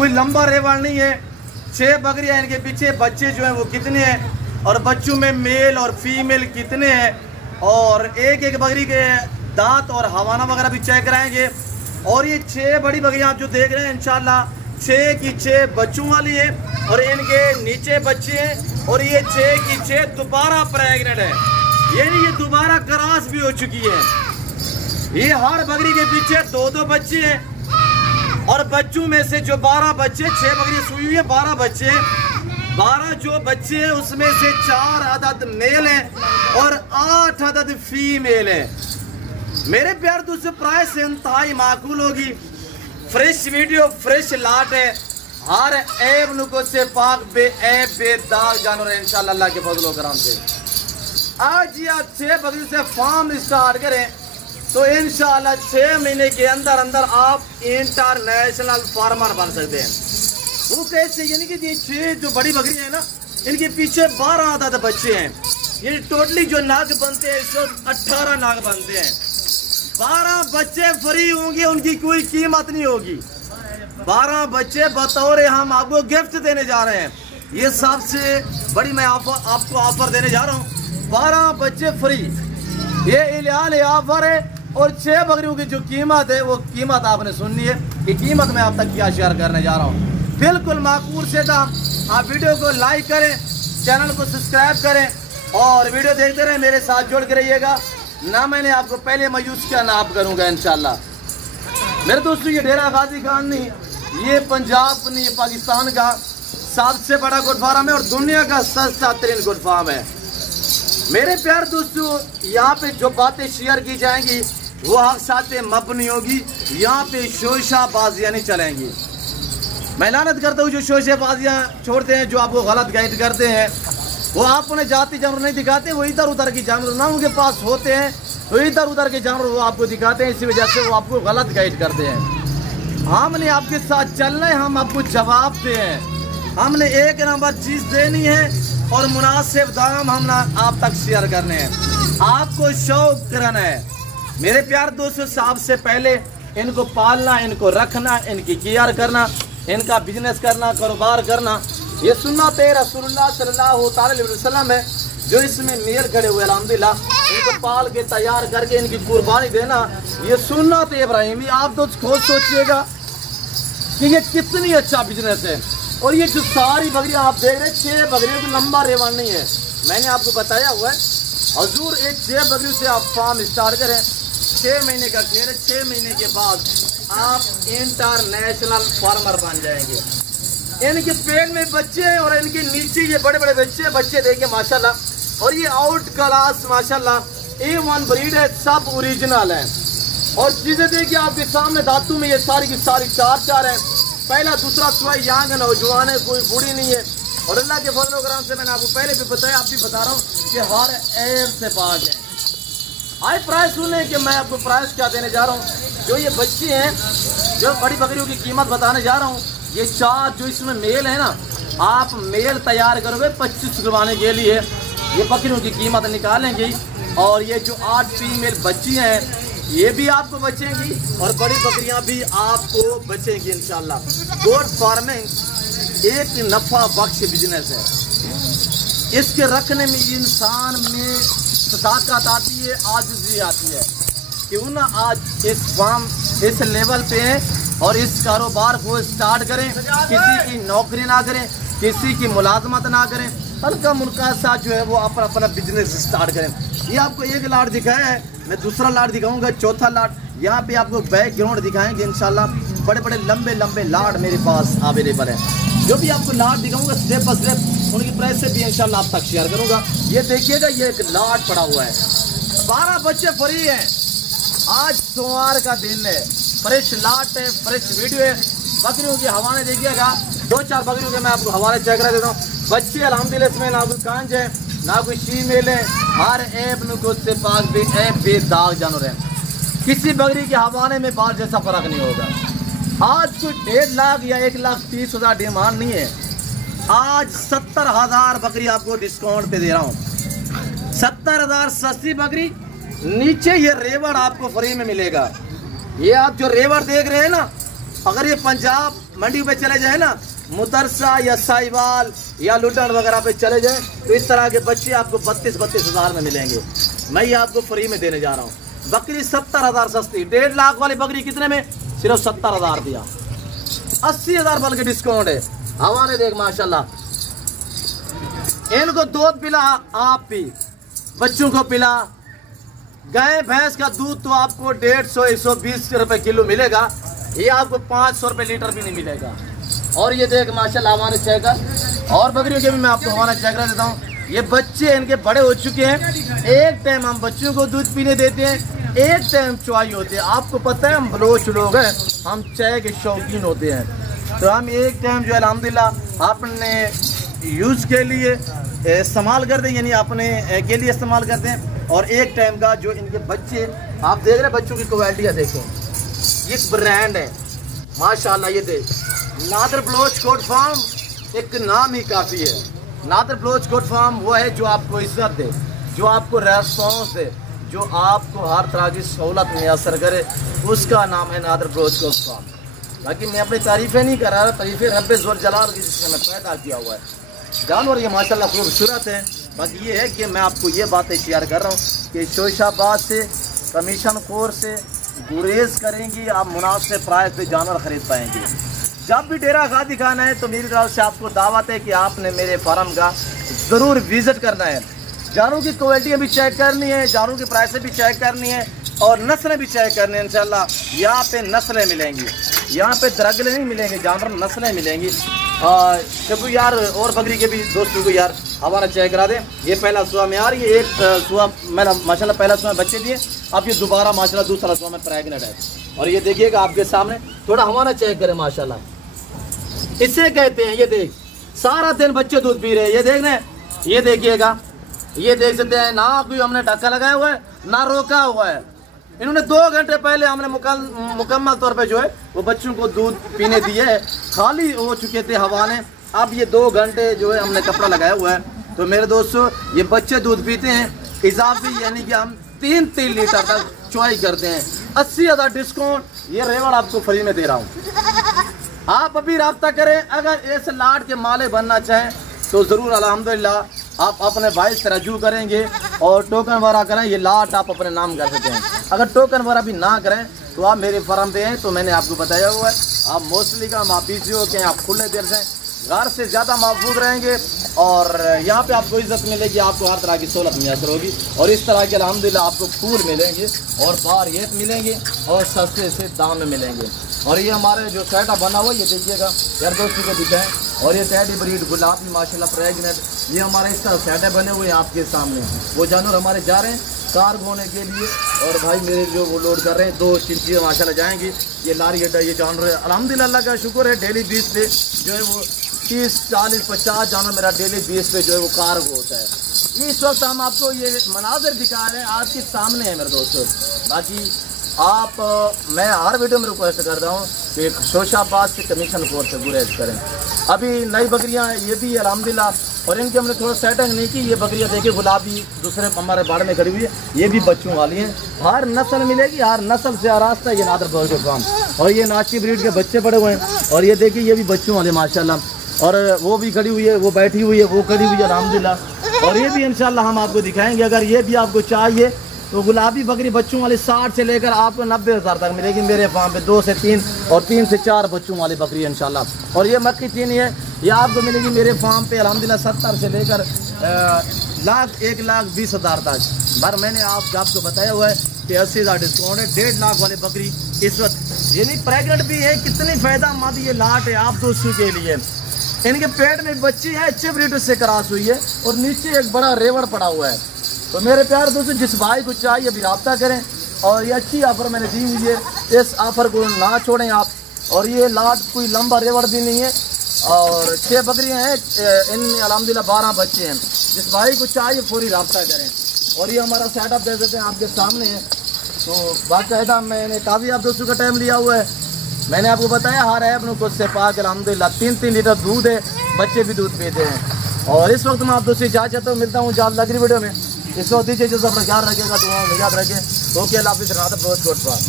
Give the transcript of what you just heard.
कोई लंबा रेवड़ नहीं है। 6 बकरियां, इनके पीछे बच्चे जो हैं वो कितने हैं और बच्चों में मेल और फीमेल कितने हैं, और एक एक बकरी के दांत और हवाना वगैरह भी चेक कराएंगे। और ये 6 बड़ी बकरियां आप जो देख रहे हैं इंशाल्लाह 6 की 6 बच्चों वाली है और इनके नीचे बच्चे हैं, और ये 6 की 6 दोबारा प्रेग्नेंट है, यानी ये दोबारा क्रॉस भी हो चुकी है। ये हर बकरी के पीछे 2-2 बच्चे हैं और बच्चों में से जो 12 बच्चे, 6 बकरी सुई हुई है, 12 बच्चे, 12 जो बच्चे हैं उसमें से 4 अदद मेल हैं और 8 अदद फीमेल है। मेरे प्यार दोस्तों, प्राइस इंतहाई माकूल होगी। फ्रेश वीडियो, फ्रेश लाट है, हर ऐब नुको से पाक बेऐब बेदाग जानवर है इंशाल्लाह अल्लाह के फजल व करम से। आज ही आप 6 बकरी से फार्म स्टार्ट करें तो इंशाल्लाह 6 महीने के अंदर अंदर आप इंटरनेशनल फार्मर बन सकते हैं। वो कैसे, यानी कि ये 6 जो बड़ी बकरी है ना, इनके पीछे 12 अदद बच्चे हैं। ये टोटली जो नाग बनते हैं इस वक्त 18 नाग बनते हैं। 12 बच्चे फ्री होंगे, उनकी कोई कीमत नहीं होगी। 12 बच्चे बतौर हम आपको गिफ्ट देने जा रहे हैं। ये सबसे बड़ी मैं आपको ऑफर देने जा रहा हूँ। 12 बच्चे फ्री, ये ऐलान ऑफर है। और 6 बकरियों की जो कीमत है वो कीमत आपने सुननी है कि कीमत मैं आप तक क्या शेयर करने जा रहा हूँ। बिल्कुल माकूल से दाम। आप वीडियो को लाइक करें, चैनल को सब्सक्राइब करें और वीडियो देखते रहें, मेरे साथ जुड़ के रहिएगा। ना मैंने आपको पहले मायूस किया, ना आप करूँगा इंशाल्लाह। मेरे दोस्तों, ये डेरा गाजी खान नहीं, ये पंजाब नहीं, ये पाकिस्तान का सबसे बड़ा गुड फार्म है और दुनिया का सस्ता तरीन गुड फार्म है। मेरे प्यार दोस्तों, यहाँ पे जो बातें शेयर की जाएंगी वो हक साथ मबनी होगी। यहाँ पे शोशाबाजियाँ नहीं चलेंगी। मैं लानत करता हूँ जो शोशाबाजियाँ छोड़ते हैं, जो आपको गलत गाइड करते हैं। वो आप उन्हें जाति जानवर नहीं दिखाते, वो इधर उधर की जानवर ना उनके पास होते हैं, वो इधर उधर के जानवर वो आपको दिखाते हैं। इसी वजह से वो आपको गलत गाइड करते हैं। हमने आपके साथ चलना है, हम आपको जवाब दें। हमने एक नंबर चीज़ देनी है और मुनासिब दाम हम आप तक शेयर करने हैं। आपको शौक करना है। मेरे प्यार दोस्तों, सबसे पहले इनको पालना, इनको रखना, इनकी केयर करना, इनका बिजनेस करना, कारोबार करना, ये सुन्नत रसूलुल्लाह सल्लल्लाहु अलैहि वसल्लम है। जो इसमें मेल खड़े हुए अल्हम्दुलिल्लाह, इनको पाल के तैयार करके इनकी कुर्बानी देना, ये सुन्नत इब्राहिमी। आप तो खुद सोचिएगा कि ये कितनी अच्छा बिजनेस है। और ये जो सारी बकरियां आप देख रहे हैं, 6 बकरियों की लंबा रेवड़ नहीं है, मैंने आपको बताया हुआ है। हजूर एक 6 बकरियों से आप फार्म स्टार्ट करें, 6 महीने का खेल है, 6 महीने के बाद आप इंटरनेशनल फार्मर बन जाएंगे। इनके पेट में बच्चे हैं और इनके नीचे ये बड़े बड़े बच्चे देखिए माशाल्लाह। और ये आउट क्लास माशाल्लाह A1 ब्रीड है, सब ओरिजिनल है। और चीजें देखिए आपके सामने, धातु में ये सारी की सारी 4 है। पहला दूसरा सुई यंग नौजवान है, कोई बूढ़ी नहीं है। और अल्लाह के फजल व करम से मैंने आपको पहले भी बताया, आप भी बता रहा हूँ कि हर ऐब से पाक है। हाई प्राइस सुने कि मैं आपको प्राइस क्या देने जा रहा हूँ। जो ये बच्चे हैं, जो बड़ी बकरियों की कीमत बताने जा रहा हूँ, ये 4 जो इसमें मेल है ना, आप मेल तैयार करोगे 25 करवाने के लिए, ये बकरियों की कीमत निकालेंगे। और ये जो 8 फीमेल बच्ची हैं ये भी आपको बचेंगी और बड़ी बकरियां भी आपको बचेंगी इंशाल्लाह। गोट फार्मिंग एक नफा बख्श बिजनेस है। इसके रखने में इंसान में सदाकत आती है, आजिज़ी आती है। क्यों ना आज इस फार्म इस लेवल पे है और इस कारोबार को स्टार्ट करें। किसी की नौकरी ना करें, किसी की मुलाजमत ना करें, हल्का मुल्का सा जो है वो अपना बिजनेस स्टार्ट करें। ये आपको एक लाट दिखाया है, मैं दूसरा लाट दिखाऊंगा, चौथा लाट यहाँ पे आपको बैकग्राउंड दिखाएंगे इंशाल्लाह। बड़े बड़े लंबे लंबे लाट मेरे पास अवेलेबल है। जो भी आपको लाट दिखाऊंगा स्टेप बाय स्टेप उनकी प्राइस से भी इंशाल्लाह आप तक शेयर करूंगा। ये देखिएगा, ये एक लाट पड़ा हुआ है, 12 बच्चे फ्री हैं। आज सोमवार का दिन है, फ्रेश लाट है, फ्रेश वीडियो है। बकरियों के हवाले देखिएगा, 2-4 बकरियों के मैं आपको हवाले चेक करा देता हूँ। बच्चे अल्हम्दुलिल्लाह इसमें ना कोई कांज है, ना कोई शीमेल है, हर ऐब नुको से पाक बेदाग जानवर है। किसी बकरी के हवाले में बाल जैसा फर्क नहीं होगा। आज कोई 1.5 लाख या 1,30,000 डिमांड नहीं है। आज 70,000 बकरी आपको डिस्काउंट पे दे रहा हूँ। 70,000 सस्ती बकरी, नीचे ये रेवड़ आपको फ्री में मिलेगा। ये आप जो रेवड़ देख रहे हैं ना, अगर ये पंजाब मंडी पे चले जाए ना, मुदरसा या साहिवाल या लुटन वगैरह पे चले जाए, तो इस तरह के बच्चे आपको 32-32 हज़ार में मिलेंगे। मैं ये आपको फ्री में देने जा रहा हूँ। बकरी 70,000 सस्ती, 1.5 लाख वाली बकरी कितने में? सिर्फ 70,000 दिया। 80,000 बल्कि डिस्काउंट है। हवाले देख माशाल्लाह, इनको दूध पिला, आप पी, बच्चों को पिला। गाय भैंस का दूध तो आपको 150-120 रुपए किलो मिलेगा, ये आपको 500 रुपए लीटर भी नहीं मिलेगा। और ये देख माशाल्लाह हमारे चेकर, और बकरियों के भी मैं आपको हमारा चेकर देता हूँ। ये बच्चे इनके बड़े हो चुके हैं। एक टाइम हम बच्चों को दूध पीने देते हैं, एक टाइम चुवाई होती है। आपको पता है हम बलोच लोग हैं, हम चाय के शौकीन होते हैं, तो हम एक टाइम जो अल्हम्दुलिल्लाह अपने यूज़ के लिए इस्तेमाल करते हैं, यानी अपने के लिए इस्तेमाल करते हैं। और एक टाइम का जो इनके बच्चे आप देख रहे हैं, बच्चों की क्वालिटियाँ देखो, ये ब्रांड है माशाल्लाह। ये देख नादर बलोच कोट फार्म, एक नाम ही काफ़ी है। नादर बलोच कोट फार्म वो है जो आपको इज्जत दे, जो आपको रेस्पॉन्स दे, जो आपको हर तरह की सहूलत मैसर करे, उसका नाम है नादर बलोच कोट फार्म। बाकी मैं अपनी तारीफ़ें नहीं कर रहा, तारीफ़ें रब्बे ज़ोल जलाल की जिसने मैं पैदा किया हुआ है। जानवर ये माशाल्लाह खूबसूरत है। बाकी ये है कि मैं आपको ये बातें शेयर कर रहा हूँ कि शोशाबाद से, कमीशन खोर से गुरेज करेंगी, आप मुनासिब प्राइस पे जानवर ख़रीद पाएंगे। जब भी डेरा गादी खाना है तो मेरी तरफ से आपको दावत है कि आपने मेरे फार्म का ज़रूर विज़िट करना है। जानवरों की क्वालिटियाँ भी चेक करनी है, जानवरों की प्राइसें भी चेक करनी है, और नस्लें भी चेक करनी है। इंशाल्लाह यहाँ पे नस्लें मिलेंगी, यहाँ पे दरगले नहीं मिलेंगे, जानवर नस्लें मिलेंगी। क्योंकि यार और बकरी के भी दोस्तों को यार हमारा चेक करा दें। ये पहला सुबह में यार, ये एक सुबह मैंने माशाल्लाह पहला सुबह बच्चे दिए, अब ये दोबारा माशाल्लाह दूसरा सुबह में प्रेगनेंट है। और ये देखिएगा आपके सामने, थोड़ा हमारा चेक करें माशाल्लाह, इससे कहते हैं। ये देख सारा दिन बच्चे दूध पी रहे हैं, ये देख रहे हैं, ये देखिएगा, ये देख सकते हैं ना, कोई हमने ढक्का लगाया हुआ है ना रोका हुआ है। इन्होंने 2 घंटे पहले हमने मुकम्मल तौर पे जो है वो बच्चों को दूध पीने दिए है, खाली हो चुके थे हवाले। अब ये 2 घंटे जो है हमने कपड़ा लगाया हुआ है। तो मेरे दोस्तों ये बच्चे दूध पीते हैं इजाफी, यानी कि हम 3-3 लीटर तक चुवाई करते हैं। 80,000 डिस्काउंट, ये रेवड़ आपको फ्री में दे रहा हूँ। आप अभी रब्ता करें, अगर इस लाट के माले बनना चाहें तो ज़रूर अल्हम्दुलिल्लाह आप अपने भाई से रजू करेंगे और टोकन वगैरह करें, ये लाट आप अपने नाम कर सकते हैं। अगर टोकन वगैरह भी ना करें तो आप मेरे फार्म पे हैं, तो मैंने आपको बताया हुआ है, आप मोस्टली का आप बिजी हो के आप खुले दिल से घर से ज़्यादा महफूज रहेंगे, और यहाँ पे आपको इज्जत मिलेगी, आपको हर तरह की सहूलत मैसर होगी, और इस तरह के अल्हम्दुलिल्लाह आपको फूल मिलेंगे और बारियत मिलेंगे और सस्ते से दाम में मिलेंगे। और ये हमारे जो सेटअप बना हुआ है, ये देखिएगा यार दोस्तों को दिखाएं। और ये टेडी ब्रीड गुलाबी माशाल्लाह प्रेगनेंट, ये हमारे इस तरह सेटअप बने हुए हैं आपके सामने। वो जानवर हमारे जा रहे हैं कार्गो होने के लिए, और भाई मेरे जो वो लोड कर रहे हैं 2 चीज़ें माशाल्लाह जाएंगी। ये लारी अड्डा, ये जानवर है अल्हम्दुलिल्लाह, अल्लाह का शुक्र है, डेली बेस पे जो है वो 30, 40, 50 जानवर मेरा डेली बेस पे जो है वो कार्गो होता है। इस वक्त हम आपको ये मनाजिर दिखा रहे हैं, आपके सामने है मेरे दोस्तों। बाकी आप मैं हर वीडियो में रिक्वेस्ट करता हूँ कि शोशाबाद से कमीशन खोर से गुरेज करें। अभी नई बकरियाँ ये भी अल्हम्दुलिल्लाह, और इनकी हमने थोड़ा सेटिंग नहीं की। ये बकरियाँ देखिए गुलाबी दूसरे हमारे बाड़ में खड़ी हुई है, ये भी बच्चों वाली हैं। हर नस्ल मिलेगी, हर नस्ल से आरास्ता ये नादर बलोच कोट फार्म। और ये नाची ब्रीड के बच्चे पड़े हुए हैं, और ये देखिए ये भी बच्चों वाले माशाल्लाह। और वो भी खड़ी हुई है, वो बैठी हुई है, वो खड़ी हुई है अल्हम्दुलिल्लाह। और ये भी इंशाल्लाह हम आपको दिखाएंगे। अगर ये भी आपको चाहिए तो गुलाबी बकरी बच्चों वाली 60 से लेकर आपको 90,000 तक मिलेगी मेरे फार्म पे। 2 से 3 और 3 से 4 बच्चों वाली बकरी है इंशाल्लाह। और ये मक्की चीनी है, ये आपको मिलेगी मेरे फार्म पे अल्हम्दुलिल्लाह 70 से लेकर 1,20,000 तक। पर मैंने आपको बताया हुआ है कि 80,000 डिस्काउंट है। 1.5 लाख वाली बकरी इस वक्त यानी प्रेगनेंट भी है। कितनी फ़ायदा मंद ये लाट है आप दोस्तों के लिए। इनके पेट में बच्ची है, अच्छे ब्रीड से क्रॉस हुई है, और नीचे एक बड़ा रेवड़ पड़ा हुआ है। तो मेरे प्यारे दोस्तों, जिस भाई को चाहिए अभी रब्ता करें, और ये अच्छी ऑफ़र मैंने दी हुई है, इस ऑफ़र को ना छोड़ें आप। और ये लाट कोई लंबा रेवड़ भी नहीं है, और 6 बकरियां हैं, इनमें अल्हम्दुलिल्लाह 12 बच्चे हैं। जिस भाई को चाहिए पूरी रब्ता करें। और ये हमारा सेटअप दे देते हैं आपके सामने है। तो बाकायदा मैंने काफ़ी आप दोस्तों का टाइम लिया हुआ है। मैंने आपको बताया हर ऐप में खुद से पाक अल्हम्दुलिल्लाह 3-3 लीटर दूध है, बच्चे भी दूध पीते हैं। और इस वक्त मैं आप दोस्तों इजाज़त चाहता हूँ, मिलता हूँ जल्द अगली वीडियो में। इस वक्त दीजिए जो अपना ख्याल रखिएगा, दुआ में याद रखें। ओके, अल्लाह हाफ़िज़। नादर बलोच कोट फार्म।